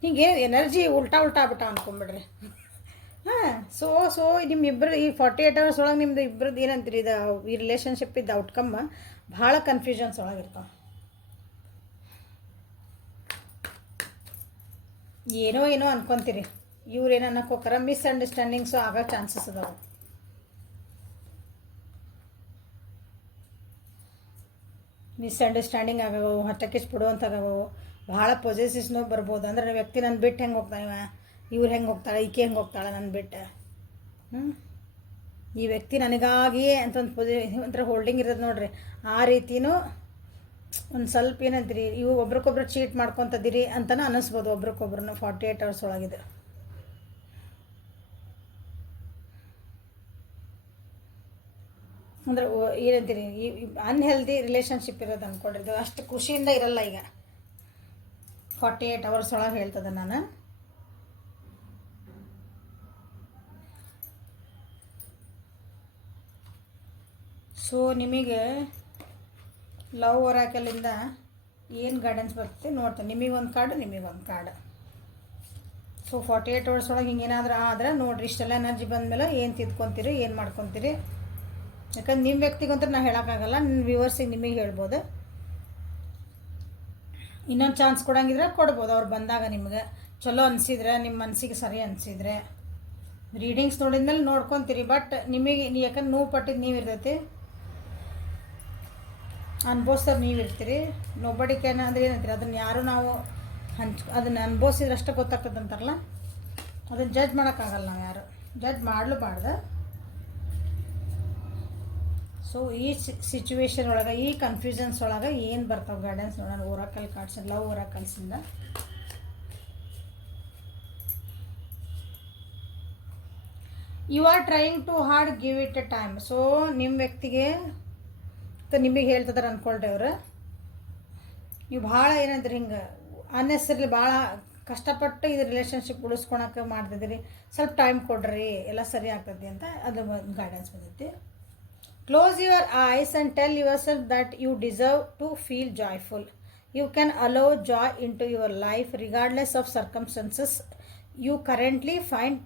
ಹಿಂಗೆ ಎನರ್ಜಿ ಉಲ್ಟಾ ಆಗ್ಬಿಟ್ಟ ಅಂದ್ಕೊಂಬಿಡ್ರಿ. ಸೊ ನಿಮ್ಮಿಬ್ಬರು ಈ 48 hours ಒಳಗೆ ನಿಮ್ದು ಇಬ್ಬರದ್ದು ಏನಂತೀರಿ, ಇದು ಈ ರಿಲೇಷನ್ಶಿಪ್ ಇದ್ದ ಔಟ್ಕಮ್ ಭಾಳ ಕನ್ಫ್ಯೂಷನ್ಸ್ ಒಳಗಿರ್ತಾವೆ. ಏನೋ ಏನೋ ಅನ್ಕೊತೀರಿ, ಇವ್ರೇನು ಅನ್ನಕ್ಕೆ ಹೋಗ್ತಾರ, ಮಿಸ್ಅಂಡರ್ಸ್ಟ್ಯಾಂಡಿಂಗ್ಸು ಆಗೋ ಚಾನ್ಸಸ್ ಅದಾವೆ. ಮಿಸ್ಅಂಡರ್ಸ್ಟ್ಯಾಂಡಿಂಗ್ ಆಗವು, ಹಠಕ್ಕಿಸ್ ಬಿಡುವಂಥವು, ಭಾಳ ಪೊಸೆಸಿವ್ಸ್ನೂ ಬರ್ಬೋದು. ಅಂದರೆ ವ್ಯಕ್ತಿ ನನ್ನ ಬಿಟ್ಟು ಹೆಂಗೆ ಹೋಗ್ತಾನೆ, ಇವ್ರು ಹೆಂಗೆ ಹೋಗ್ತಾಳೆ, ಈಕೆ ಹೆಂಗೆ ಹೋಗ್ತಾಳೆ ನನ್ನ ಬಿಟ್ಟು, ಈ ವ್ಯಕ್ತಿ ನನಗಾಗಿಯೇ ಅಂತ ಒಂದು ಒಂಥರ ಹೋಲ್ಡಿಂಗ್ ಇರೋದು ನೋಡ್ರಿ. ಆ ರೀತಿಯೂ ಒಂದು ಸ್ವಲ್ಪ ಏನಂತೀರಿ, ಇವು ಒಬ್ರಿಗೊಬ್ರು ಚೀಟ್ ಮಾಡ್ಕೊತದಿರಿ ಅಂತಲೂ ಅನ್ನಿಸ್ಬೋದು ಒಬ್ರಿಗೊಬ್ರು 48 hours ಒಳಗಿದೆ. ಅಂದ್ರೆ ಏನಂತೀರಿ, ಈ ಅನ್ಹೆಲ್ದಿ ರಿಲೇಷನ್ಶಿಪ್ ಇರೋದು ಅಂದ್ಕೊಡ್ರಿ. ಇದು ಅಷ್ಟು ಖುಷಿಯಿಂದ ಇರಲ್ಲ ಈಗ 48 hours ಒಳಗೆ ಹೇಳ್ತದೆ ನಾನು. ಸೊ ನಿಮಗೆ ಲವ್ ಒರಾಕಲಿಂದ ಏನು ಗೈಡೆನ್ಸ್ ಬರ್ತದೆ ನೋಡ್ತೇನೆ. ನಿಮಗೊಂದು ಕಾರ್ಡು, ನಿಮಗೊಂದು ಕಾರ್ಡು. ಸೊ 48 hours ಒಳಗೆ ಹಿಂಗೇನಾದ್ರೂ ಆದ್ರೆ ನೋಡಿರಿ, ಇಷ್ಟೆಲ್ಲ ಎನರ್ಜಿ ಬಂದಮೇಲೆ ಏನು ತಿದ್ಕೊತೀರಿ, ಏನು ಮಾಡ್ಕೊತೀರಿ. ಯಾಕಂದ್ರೆ ನಿಮ್ಮ ವ್ಯಕ್ತಿಗಂತೂ ನಾನು ಹೇಳೋಕ್ಕಾಗಲ್ಲ, ನಿಮ್ಮ ವ್ಯೂವರ್ಸಿಗೆ ನಿಮಗೆ ಹೇಳ್ಬೋದು. ಇನ್ನೊಂದು ಚಾನ್ಸ್ ಕೊಡೋಂಗಿದ್ರೆ ಕೊಡ್ಬೋದು ಅವ್ರು ಬಂದಾಗ. ನಿಮ್ಗೆ ಚಲೋ ಅನಿಸಿದ್ರೆ, ನಿಮ್ಮ ಮನಸ್ಸಿಗೆ ಸರಿ ಅನಿಸಿದ್ರೆ ರೀಡಿಂಗ್ಸ್ ನೋಡಿದ್ಮೇಲೆ ನೋಡ್ಕೊತೀರಿ. ಬಟ್ ನಿಮಗೆ ಯಾಕಂದ್ರೆ ನೋವು ಪಟ್ಟಿದ್ದು ನೀವು ಇರ್ತೈತಿ, ಅನ್ಭವಿಸೋರು ನೀವು ಇರ್ತೀರಿ. ನೊಬಡಿ ಕ್ಯಾನ್ ಅಂದರೆ ಏನಂತೀರಿ, ಅದನ್ನು ಯಾರು ನಾವು ಅದನ್ನು ಅನುಭವಿಸಿದ್ರಷ್ಟೇ ಗೊತ್ತಾಗ್ತದೆ ಅಂತಾರಲ್ಲ, ಅದನ್ನು ಜಡ್ಜ್ ಮಾಡೋಕ್ಕಾಗಲ್ಲ. ನಾವು ಯಾರು ಜಡ್ಜ್ ಮಾಡಲೂಬಾರ್ದು. ಸೊ ಈ ಸಿಚುವೇಶನ್ ಒಳಗೆ, ಈ ಕನ್ಫ್ಯೂಷನ್ಸ್ ಒಳಗೆ ಏನು ಬರ್ತಾವೆ ಗೈಡೆನ್ಸ್ ನೋಡೋಣ. ಓರಾಕಲ್ ಕಾರ್ಡ್ಸ್, ಲವ್ ಓರಾಕಲ್ಸಿಂದ. You are trying too hard, give it a time. So ನಿಮ್ಮ ವ್ಯಕ್ತಿಗೆ ನಿಮಗೆ ಹೇಳ್ತಿದಾರೆ ಅಂದ್ಕೊಳ್ರಿ ಅವರು. ನೀವು ಭಾಳ ಏನಂದ್ರೆ ಹಿಂಗೆ ಅನ್ನೆಸರ್ಲಿ ಭಾಳ ಕಷ್ಟಪಟ್ಟು ಇದು ರಿಲೇಷನ್ಶಿಪ್ ಉಳಿಸ್ಕೊಳಕ್ಕೆ ಮಾಡ್ತಿದ್ದೀರಿ, ಸ್ವಲ್ಪ ಟೈಮ್ ಕೊಡ್ರಿ, ಎಲ್ಲ ಸರಿ ಆಗ್ತದೆ ಅಂತ ಅದು ಗೈಡೆನ್ಸ್ ಬಂದೈತಿ. Close your eyes and tell yourself that you deserve to feel joyful. You can allow joy into your life regardless of circumstances you currently find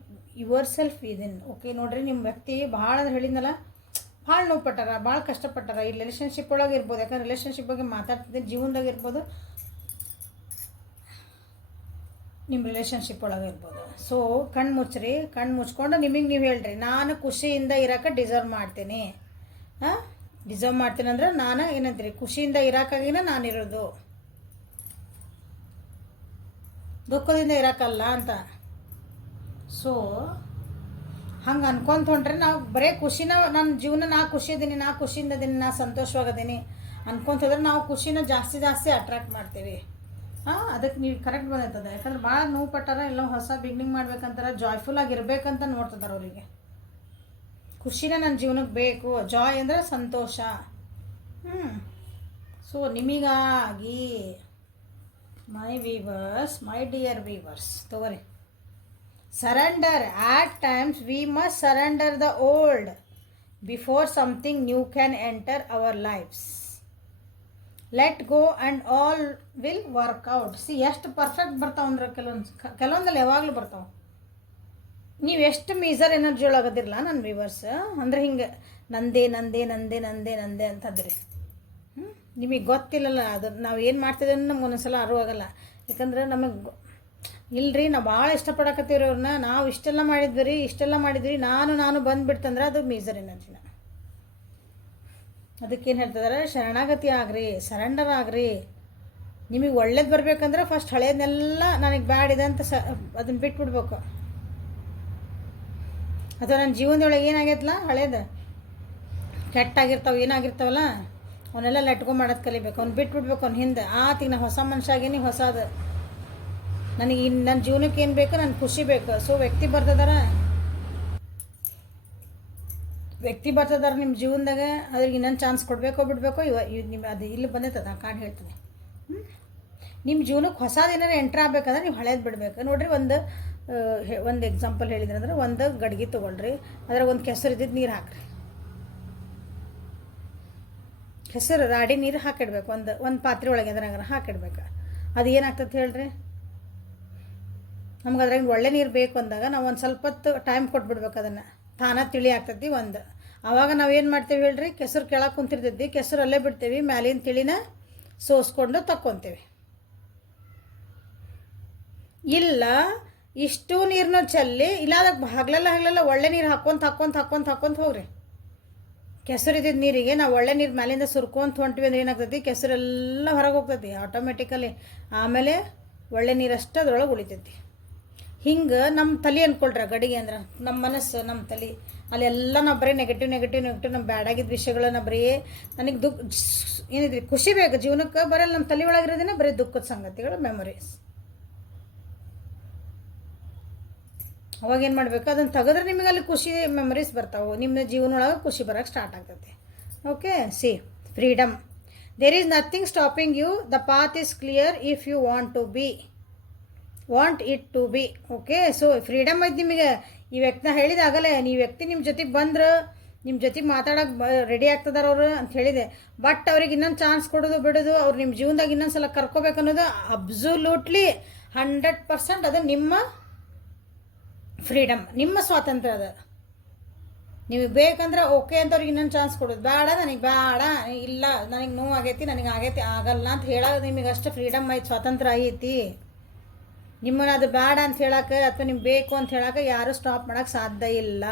yourself within. Okay ನೋಡ್ರಿ, ನಿಮ್ಮ ವ್ಯಕ್ತಿ ಭಾಳ ಹೇಳಿದ್ನಲ್ಲ, ಭಾಳ ನೋವು ಪಟ್ಟಾರ, ಭಾಳ ಕಷ್ಟಪಟ್ಟಾರ. ಈ relationship ಒಳಗೆ ಇರ್ಬೋದು, ಯಾಕಂದ್ರೆ ರಿಲೇಷನ್ಶಿಪ್ ಬಗ್ಗೆ ಮಾತಾಡ್ತಿದ್ದೆ, ಜೀವನದಾಗ ಇರ್ಬೋದು, ನಿಮ್ಮ ರಿಲೇಷನ್ಶಿಪ್ ಒಳಗೆ ಇರ್ಬೋದು. ಸೊ ಕಣ್ಣು ಮುಚ್ಚ್ರಿ, ಕಣ್ಣು ಮುಚ್ಕೊಂಡು ನಿಮಗೆ ನೀವು ಹೇಳ್ರಿ, ನಾನು ಖುಷಿಯಿಂದ ಇರೋಕೆ ಡಿಸರ್ವ್ ಮಾಡ್ತೀನಿ. ಡಿಸರ್ವ್ ಮಾಡ್ತೀನಿ ಅಂದ್ರೆ ನಾನು ಏನಂತೀರಿ, ಖುಷಿಯಿಂದ ಇರೋಕ್ಕಾಗಿನ ನಾನಿರೋದು, ದುಃಖದಿಂದ ಇರೋಕ್ಕಲ್ಲ ಅಂತ. ಸೊ ಹಂಗೆ ಅನ್ಕೊಂತ ಹೊಂಟ್ರೆ ನಾವು ಬರೀ ಖುಷಿನ, ನನ್ನ ಜೀವನ ನಾ ಖುಷಿ ಇದ್ದೀನಿ, ನಾ ಖುಷಿಯಿಂದ ಇದೀನಿ, ನಾ ಸಂತೋಷವಾಗಿದ್ದೀನಿ ಅನ್ಕೊಂತ ಹೋದ್ರೆ ನಾವು ಖುಷಿನ ಜಾಸ್ತಿ ಜಾಸ್ತಿ ಅಟ್ರಾಕ್ಟ್ ಮಾಡ್ತೀವಿ. ಅದಕ್ಕೆ ನೀವು ಕರೆಕ್ಟ್ ಬಂದಿರ್ತದೆ. ಯಾಕಂದ್ರೆ ಭಾಳ ನೋವು ಪಟ್ಟಾರ, ಎಲ್ಲ ಹೊಸ ಬಿಗ್ನಿಂಗ್ ಮಾಡ್ಬೇಕಂತಾರೆ, ಜಾಯ್ಫುಲ್ ಆಗಿರ್ಬೇಕಂತ ನೋಡ್ತಿದ್ದಾರೆ ಅವರಿಗೆ. ಖುಷಿನ ನನ್ನ ಜೀವನಕ್ಕೆ ಬೇಕು, ಜಾಯ್ ಅಂದರೆ ಸಂತೋಷ. ಸೊ ನಿಮಗಾಗಿ ಮೈ ವೀವರ್ಸ್, ಮೈ ಡಿಯರ್ ವೀವರ್ಸ್, ತಗೋರಿ. Surrender. At times we must surrender the old before something new can enter our lives. Let go and all will work out. See ಎಷ್ಟು ಪರ್ಫೆಕ್ಟ್ ಬರ್ತಾವೆ ಅಂದ್ರೆ ಕೆಲವೊಂದಲ್ಲಿ ಯಾವಾಗಲೂ ಬರ್ತಾವೆ. ನೀವು ಎಷ್ಟು ಮೀಸರ್ ಎನರ್ಜಿ ಒಳಗದಿರಲ್ಲ ನನ್ನ ವ್ಯೂವರ್ಸ್, ಅಂದರೆ ಹಿಂಗೆ ನಂದೇ ನಂದೇ ನಂದೇ ನಂದೇ ನಂದೇ ಅಂತಂದ್ರಿ. ನಿಮಗೆ ಗೊತ್ತಿಲ್ಲಲ್ಲ ಅದು ನಾವು ಏನು ಮಾಡ್ತಿದ್ದೀವಿ ಅನ್ನೋ ನಮ್ಗೆ ಒಂದೊಂದ್ಸಲ ಅರಿವಾಗಲ್ಲ. ಯಾಕಂದ್ರೆ ನಮಗೆ ಇಲ್ಲರಿ, ನಾವು ಭಾಳ ಇಷ್ಟಪಡಕತ್ತೀವ್ರಿ ಅವ್ರನ್ನ, ನಾವು ಇಷ್ಟೆಲ್ಲ ಮಾಡಿದ್ವಿ, ನಾನು ಬಂದುಬಿಡ್ತಂದ್ರೆ ಅದು ಮೀಸರ್ ಎನರ್ಜಿನ. ಅದಕ್ಕೇನು ಹೇಳ್ತಿದ್ದಾರೆ, ಶರಣಾಗತಿ ಆಗ್ರಿ, ಸರೆಂಡರ್ ಆಗ್ರಿ. ನಿಮಗೆ ಒಳ್ಳೇದು ಬರಬೇಕಂದ್ರೆ ಫಸ್ಟ್ ಹಳೇದನ್ನೆಲ್ಲ ನನಗೆ ಬ್ಯಾಡಿದೆ ಅಂತ ಅದನ್ನು ಬಿಟ್ಬಿಡ್ಬೇಕು. ಅಥವಾ ನನ್ನ ಜೀವನದೊಳಗೆ ಏನಾಗೈತಲ್ಲ ಹಳೇದು ಕೆಟ್ಟಾಗಿರ್ತಾವೆ, ಏನಾಗಿರ್ತಾವಲ್ಲ ಅವನ್ನೆಲ್ಲ ಲೆಟ್ಕೊ ಮಾಡೋದು ಕಲಿಬೇಕು, ಅವ್ನು ಬಿಟ್ಬಿಡ್ಬೇಕು. ಅವ್ನು ಹಿಂದೆ ಆತಿಗೆ ನಾ ಹೊಸ ಮನುಷ್ಯ ಆಗೀನಿ, ಹೊಸದು ನನಗೆ ನನ್ನ ಜೀವನಕ್ಕೆ ಏನು ಬೇಕು, ನನ್ನ ಖುಷಿ ಬೇಕು. ಸೊ ವ್ಯಕ್ತಿ ಬರ್ತದಾರ ನಿಮ್ಮ ಜೀವನದಾಗ, ಅದ್ರಿಗೆ ಇನ್ನೊಂದು ಚಾನ್ಸ್ ಕೊಡಬೇಕೋ ಬಿಡಬೇಕೋ. ನಿಮ್ಮ ಅದು ಇಲ್ಲಿ ಬಂದೈತದ ಆ ಕಾರ್ಡ್ ಹೇಳ್ತೀನಿ. ನಿಮ್ಮ ಜೀವನಕ್ಕೆ ಹೊಸದೇನಾರು ಎಂಟ್ರ್ ಆಗ್ಬೇಕಂದ್ರೆ ನೀವು ಹಳೇದು ಬಿಡಬೇಕು. ನೋಡಿರಿ, ಒಂದು ಎಕ್ಸಾಂಪಲ್ ಹೇಳಿದ್ರೆ ಅಂದ್ರೆ, ಒಂದು ಗಡ್ಗೆ ತೊಗೊಳ್ರಿ, ಅದ್ರಾಗ ಒಂದು ಕೆಸರು ಇದ್ದಿದ್ದು ನೀರು ಹಾಕ್ರಿ, ಹೆಸರು ರಾಡಿ ನೀರು ಹಾಕಿಡ್ಬೇಕು. ಒಂದು ಪಾತ್ರೆ ಒಳಗೆ ಅದ್ರಾಗ ಹಾಕಿಡ್ಬೇಕು. ಅದು ಏನಾಗ್ತದೆ ಹೇಳ್ರಿ, ನಮ್ಗೆ ಅದ್ರಾಗ ಒಳ್ಳೆ ನೀರು ಬೇಕು ಅಂದಾಗ ನಾವು ಒಂದು ಸ್ವಲ್ಪ ಹೊತ್ತು ಟೈಮ್ ಕೊಟ್ಬಿಡ್ಬೇಕು, ಅದನ್ನು ತಾನ ತಿಳಿ ಆಗ್ತೈತಿ. ಆವಾಗ ನಾವು ಏನು ಮಾಡ್ತೀವಿ ಹೇಳ್ರಿ, ಕೆಸರು ಕೆಳಗೆ ಕುಂತಿರ್ತೈತಿ, ಕೆಸರು ಅಲ್ಲೇ ಬಿಡ್ತೀವಿ, ಮ್ಯಾಲಿನ ತಿಳಿನ ಸೋಸ್ಕೊಂಡು ತಕ್ಕೊತೀವಿ. ಇಲ್ಲ ಇಷ್ಟು ನೀರನ್ನ ಚೆಲ್ಲಿ ಇಲ್ಲಾದಾಗ ಹಗಲೆಲ್ಲ ಒಳ್ಳೆ ನೀರು ಹಾಕ್ಕೊಂತ ಹೋಗ್ರಿ. ಕೆಸರು ಇದ್ದಿದ್ದು ನೀರಿಗೆ ನಾವು ಒಳ್ಳೆ ನೀರು ಮ್ಯಾಲಿಂದ ಸುರ್ಕೊಂತ ಹೊಂಟ್ವಿ ಅಂದ್ರೆ ಏನಾಗ್ತೈತಿ, ಕೆಸರೆಲ್ಲ ಹೊರಗೆ ಹೋಗ್ತೈತಿ ಆಟೋಮೆಟಿಕಲಿ. ಆಮೇಲೆ ಒಳ್ಳೆ ನೀರಷ್ಟು ಅದ್ರೊಳಗೆ ಉಳಿತೈತಿ. ಹಿಂಗೆ ನಮ್ಮ ತಲೆ ಅಂದ್ಕೊಳ್ರಿ ಗಡಿಗೆ ಅಂದ್ರೆ ನಮ್ಮ ಮನಸ್ಸು, ನಮ್ಮ ತಲೆ ಅಲ್ಲೆಲ್ಲ ನಾವು ಬರೀ ನೆಗೆಟಿವ್ ನಮ್ಮ ಬ್ಯಾಡಾಗಿದ್ದ ವಿಷಯಗಳನ್ನ ಬರೀ ನನಗೆ ಏನಿದ್ರಿ ಖುಷಿ ಬೇಕು ಜೀವನಕ್ಕೆ, ಬರಲ್ಲ ನಮ್ಮ ತಲೆ ಒಳಗಿರೋದೇನೆ ಬರೀ ದುಃಖದ ಸಂಗತಿಗಳು, ಮೆಮೊರೀಸ್. ಅವಾಗ ಏನು ಮಾಡಬೇಕು, ಅದನ್ನು ತೆಗೆದ್ರೆ ನಿಮಗೆ ಅಲ್ಲಿ ಖುಷಿ ಮೆಮರೀಸ್ ಬರ್ತಾವೆ, ನಿಮ್ಮ ಜೀವನ ಒಳಗೆ ಖುಷಿ ಬರೋಕ್ಕೆ ಸ್ಟಾರ್ಟ್ ಆಗ್ತೈತೆ. Okay, see freedom. There is nothing stopping you, the path is clear if you want it to be. Okay, so freedom ಐತೆ ನಿಮಗೆ. ಈ ವ್ಯಕ್ತಿನ ಹೇಳಿದಾಗಲೇ ಈ ವ್ಯಕ್ತಿ ನಿಮ್ಮ ಜೊತೆಗೆ ಬಂದ್ರೆ ನಿಮ್ಮ ಜೊತೆಗೆ ಮಾತಾಡೋಕೆ ರೆಡಿ ಆಗ್ತದಾರ ಅವರು ಅಂತ ಹೇಳಿದೆ. ಬಟ್ ಅವ್ರಿಗೆ ಇನ್ನೊಂದು ಚಾನ್ಸ್ ಕೊಡೋದು ಬಿಡೋದು, ಅವ್ರು ನಿಮ್ಮ ಜೀವನದಾಗ ಇನ್ನೊಂದು ಸಲ ಕರ್ಕೋಬೇಕು ಅನ್ನೋದು ಅಬ್ಸಲ್ಯೂಟ್ಲಿ 100% ಅದು ನಿಮ್ಮ ಫ್ರೀಡಮ್, ನಿಮ್ಮ ಸ್ವಾತಂತ್ರ್ಯ. ಅದು ನಿಮಗೆ ಬೇಕಂದ್ರೆ ಓಕೆ ಅಂತ ಅವ್ರಿಗೆ ಇನ್ನೊಂದು ಚಾನ್ಸ್ ಕೊಡೋದು, ಬೇಡ ನನಗೆ ಬೇಡ, ಇಲ್ಲ ನನಗೆ ನೋವು ಆಗೈತಿ, ನನಗೆ ಆಗಲ್ಲ ಅಂತ ಹೇಳೋದು ನಿಮಗೆ ಅಷ್ಟು ಫ್ರೀಡಮ್ ಐತಿ, ಸ್ವಾತಂತ್ರ್ಯ ಐತಿ. ನಿಮ್ಮನ್ನು ಅದು ಬೇಡ ಅಂತ ಹೇಳೋಕೆ ಅಥವಾ ನಿಮ್ಗೆ ಬೇಕು ಅಂತ ಹೇಳೋಕೆ ಯಾರೂ ಸ್ಟಾಪ್ ಮಾಡೋಕ್ಕೆ ಸಾಧ್ಯ ಇಲ್ಲ.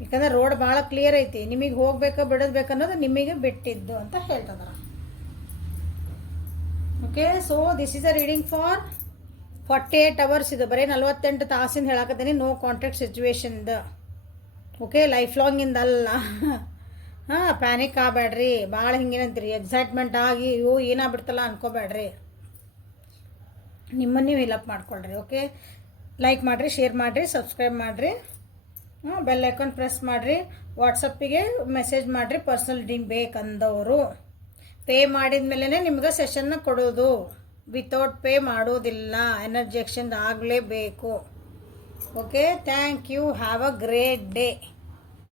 ಯಾಕಂದ್ರೆ ರೋಡ್ ಭಾಳ ಕ್ಲಿಯರ್ ಐತಿ, ನಿಮಗೆ ಹೋಗ್ಬೇಕು ಬಿಡೋದು ಅನ್ನೋದು ನಿಮಗೆ ಬಿಟ್ಟಿದ್ದು ಅಂತ ಹೇಳ್ತದ. Okay, so this is a reading for 48 hours. ಇದು ಬರೀ 48 ತಾಸಿಂದ ಹೇಳಕತ್ತೀನಿ, ನೋ ಕಾಂಟ್ಯಾಕ್ಟ್ ಸಿಚುವೇಶನ್ದ. ಓಕೆ, ಲೈಫ್ ಲಾಂಗಿಂದಲ್ಲ. ಪ್ಯಾನಿಕ್ ಆಗಬೇಡ್ರಿ, ಭಾಳ ಹಿಂಗೇನಂತೀರಿ ಎಕ್ಸೈಟ್ಮೆಂಟ್ ಆಗಿ ಏನಾಗ್ಬಿಡ್ತಲ್ಲ ಅನ್ಕೋಬೇಡ್ರಿ. ನಿಮ್ಮನ್ನು ನೀವು ಹಿಲಪ್ ಮಾಡ್ಕೊಳ್ರಿ. ಓಕೆ, ಲೈಕ್ ಮಾಡಿರಿ, ಶೇರ್ ಮಾಡಿರಿ, ಸಬ್ಸ್ಕ್ರೈಬ್ ಮಾಡಿರಿ, ಬೆಲ್ ಐಕಾನ್ ಪ್ರೆಸ್ ಮಾಡಿರಿ, ವಾಟ್ಸಪ್ಪಿಗೆ ಮೆಸೇಜ್ ಮಾಡಿರಿ ಪರ್ಸನಲ್ ರೀಡಿಂಗ್ ಬೇಕಂದವರು. ಪೇ ಮಾಡಿದ ಮೇಲೇ ನಿಮ್ಗೆ ಸೆಷನ್ನ ಕೊಡೋದು, ವಿತೌಟ್ ಪೇ ಮಾಡೋದಿಲ್ಲ. ಎನರ್ಜಿ ಎಕ್ಸ್ಚೇಂಜ್ ಆಗಲೇಬೇಕು. Okay, thank you, have a great day.